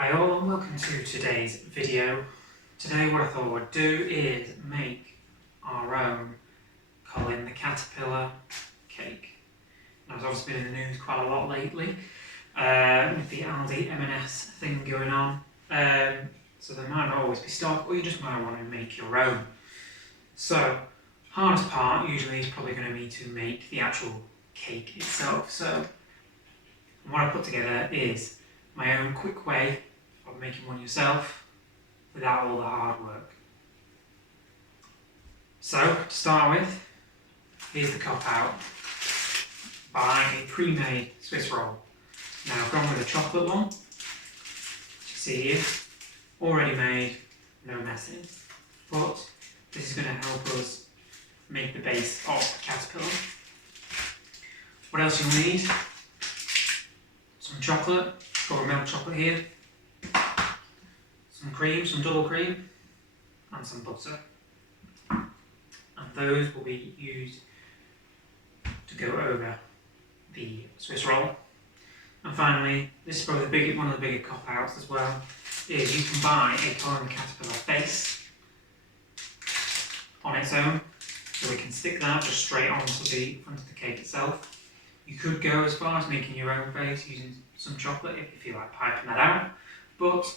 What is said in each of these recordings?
Hi all and welcome to today's video. Today what I thought I'd do is make our own Colin the Caterpillar cake. Now it's obviously been in the news quite a lot lately with the Aldi M&S thing going on. So there might not always be stock, or you just might want to make your own. So hardest part usually is probably going to be to make the actual cake itself. So what I put together is my own quick way of making one yourself without all the hard work. So, to start with, here's the cop out. Buy a pre-made Swiss roll. Now I've gone with a chocolate one, as you see here, already made, no messing. But this is going to help us make the base of the caterpillar. What else you'll need? Some chocolate, got a milk chocolate here. Some cream, some double cream, and some butter. And those will be used to go over the Swiss roll. And finally, this is probably one of the bigger cop-outs as well, is you can buy a Colin the Caterpillar base on its own, so we can stick that just straight onto the front of the cake itself. You could go as far as making your own base using some chocolate if you feel like piping that out, but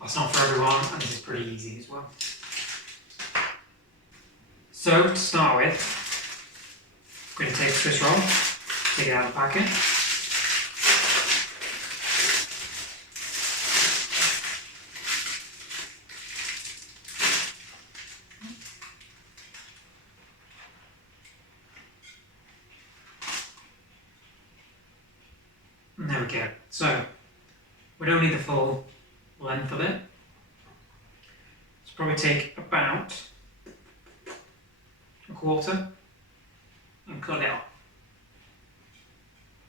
that's not for everyone, and this is pretty easy as well. So, to start with, I'm going to take the Swiss roll, take it out of the packet. And there we go. So, we don't need the full length of it. It's probably take about a quarter and cut it off.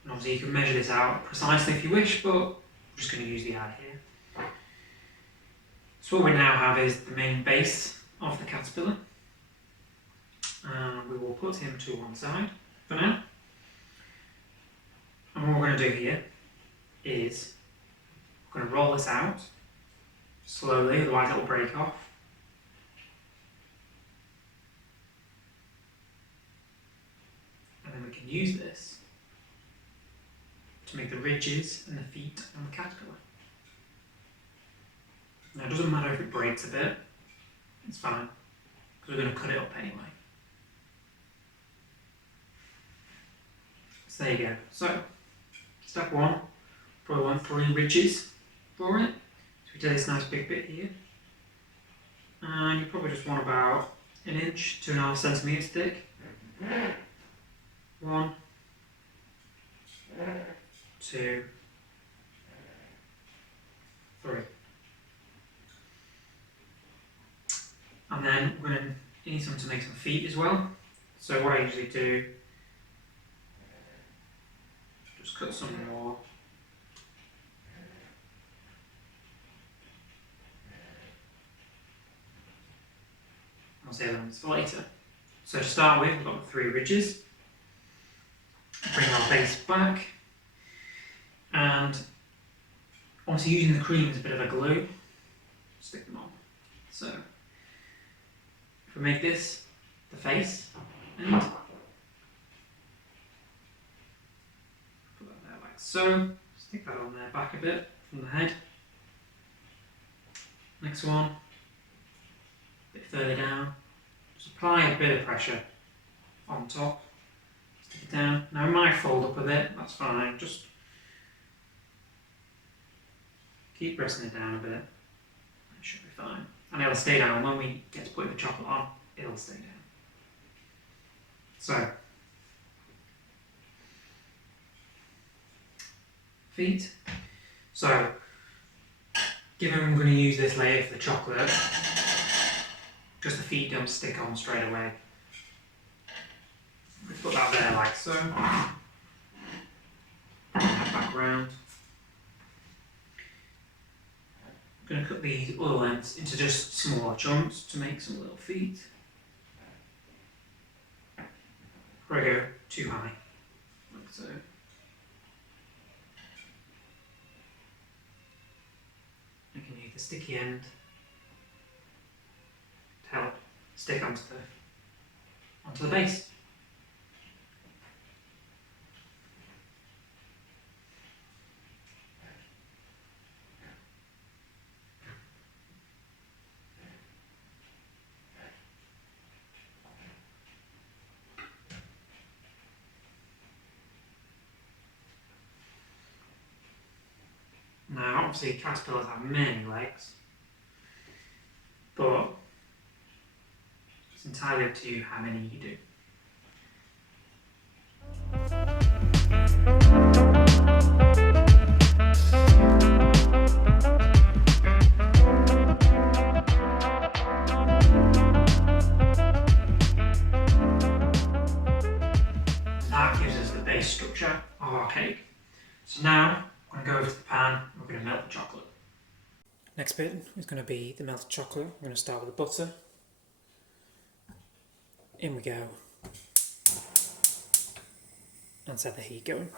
And obviously you can measure this out precisely if you wish, but I'm just going to use the eye here. So what we now have is the main base of the caterpillar, and we will put him to one side for now. And what we're going to do here is we're going to roll this out slowly, otherwise it will break off. And then we can use this to make the ridges and the feet on the caterpillar. Now it doesn't matter if it breaks a bit, it's fine, because we're going to cut it up anyway. So there you go. So, step one, probably want 3 ridges for it. So we do this nice big bit here. And you probably just want about 1 inch, 2.5 centimetres thick. 1, 2, 3. And then we're going to need some to make some feet as well. So what I usually do, just cut some more. I'll save them for later. So to start with, we've got the 3 ridges. Bring our base back, and obviously using the cream as a bit of a glue, stick them on. So if we make this the face, and put that there like so, stick that on there back a bit from the head. Next one, a bit further down, just apply a bit of pressure on top. Stick it down. Now it might fold up a bit, that's fine, just keep pressing it down a bit, it should be fine. And it'll stay down, when we get to put the chocolate on, it'll stay down. So, feet. So, given I'm going to use this layer for the chocolate, just the feet don't stick on straight away. Put that there like so. Bring that back round. I'm going to cut these other ends into just smaller chunks to make some little feet. Before I go too high, like so. the sticky end to help stick onto the base. Now, obviously, caterpillars have many legs, but it's entirely up to you how many you do. That gives us the base structure of our cake. So now, I'm going to go over to the pan and we're going to melt the chocolate. Next bit is going to be the melted chocolate. I'm going to start with the butter. In we go. And set the heat going.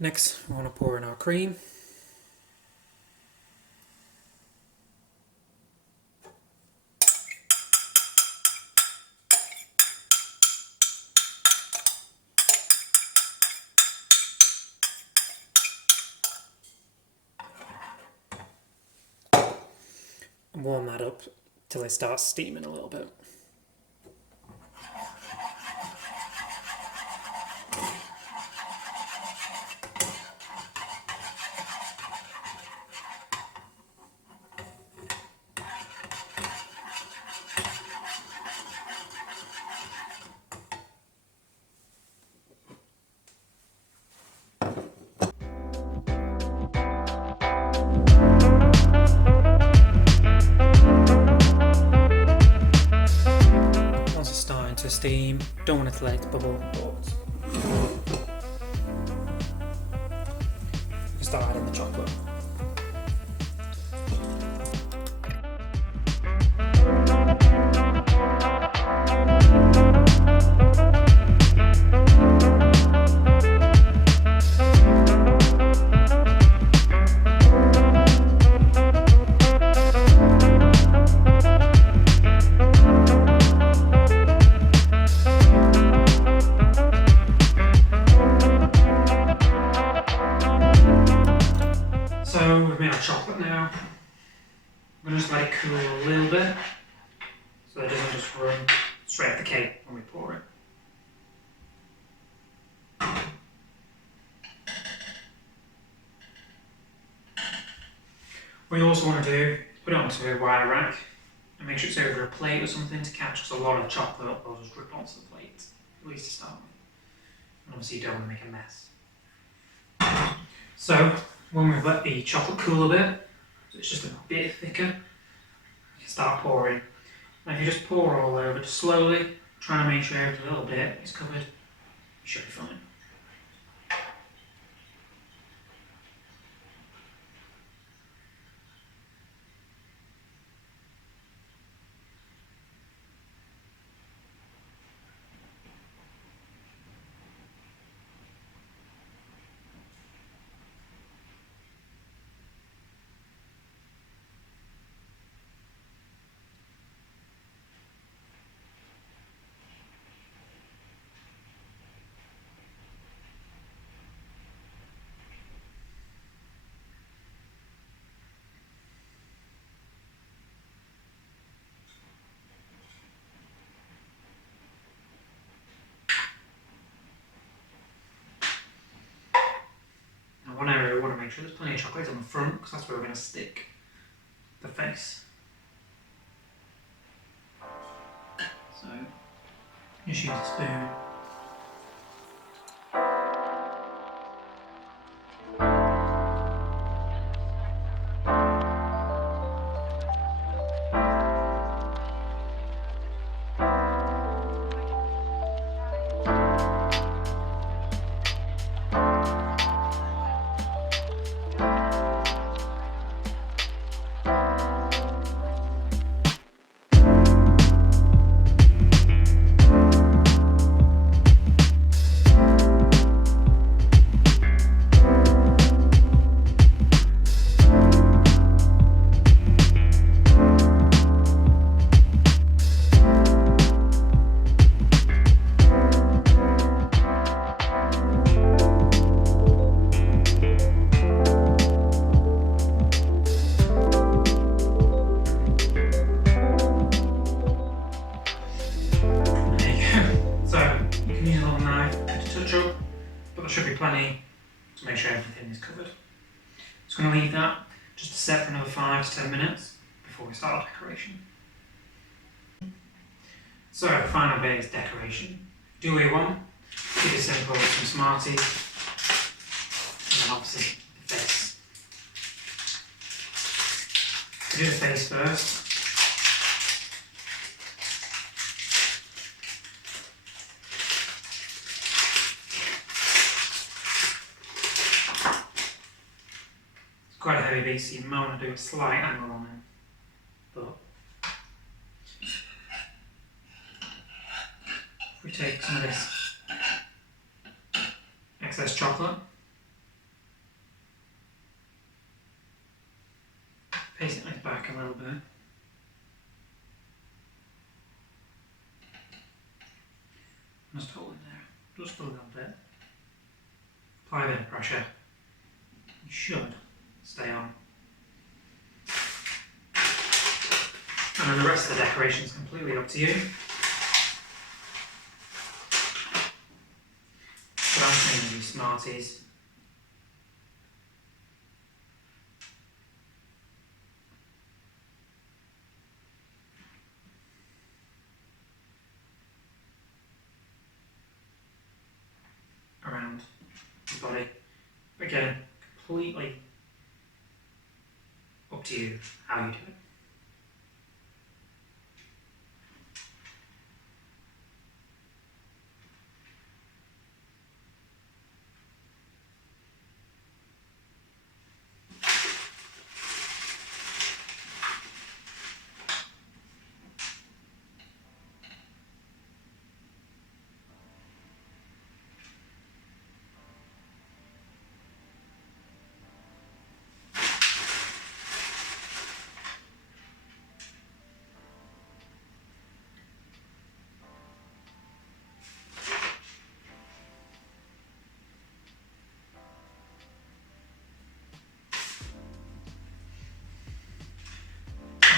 Next, we want to pour in our cream. And warm that up till it starts steaming a little bit. To steam, don't want it to let it bubble, but you start adding the chocolate. So we've made our chocolate now. I'm going to just let it cool a little bit so it doesn't just run straight off the cake when we pour it. What you also want to do is put it onto a wire rack and make sure it's over a plate or something to catch, because a lot of chocolate will just drip onto the plate, at least to start with. And obviously you don't want to make a mess. So when we've let the chocolate cool a bit, so it's just a bit thicker, you can start pouring. And if you just pour all over, just slowly, trying to make sure every little bit is covered, you should be fine. One area we want to make sure there's plenty of chocolate on the front, because that's where we're going to stick the face. So, just use a spoon. make sure everything is covered. Just going to leave that just to set for another 5 to 10 minutes before we start our decoration. So the final bit is decoration. Do what you want. Keep it simple, some Smarties, and then obviously the face. We do the face first. It's quite a heavy piece, so you might want to do a slight angle on it. But if we take some of this excess chocolate, paste it on his back a little bit, just hold it there, just a little bit, apply a bit of pressure, you should stay on. And then the rest of the decoration is completely up to you. But I'm thinking these Smarties. Around the body. Again, completely up to you how you do it.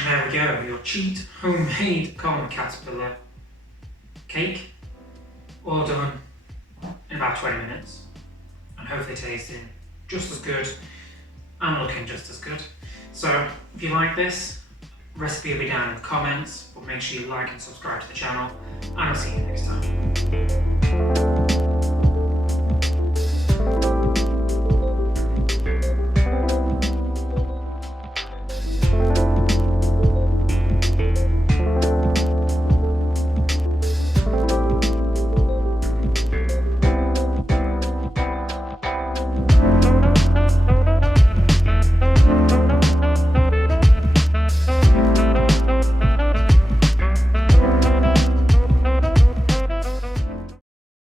And there we go, your cheat homemade Colin caterpillar cake, all done in about 20 minutes, and hopefully tasting just as good and looking just as good. So if you like this, recipe will be down in the comments, but make sure you like and subscribe to the channel, and I'll see you next time.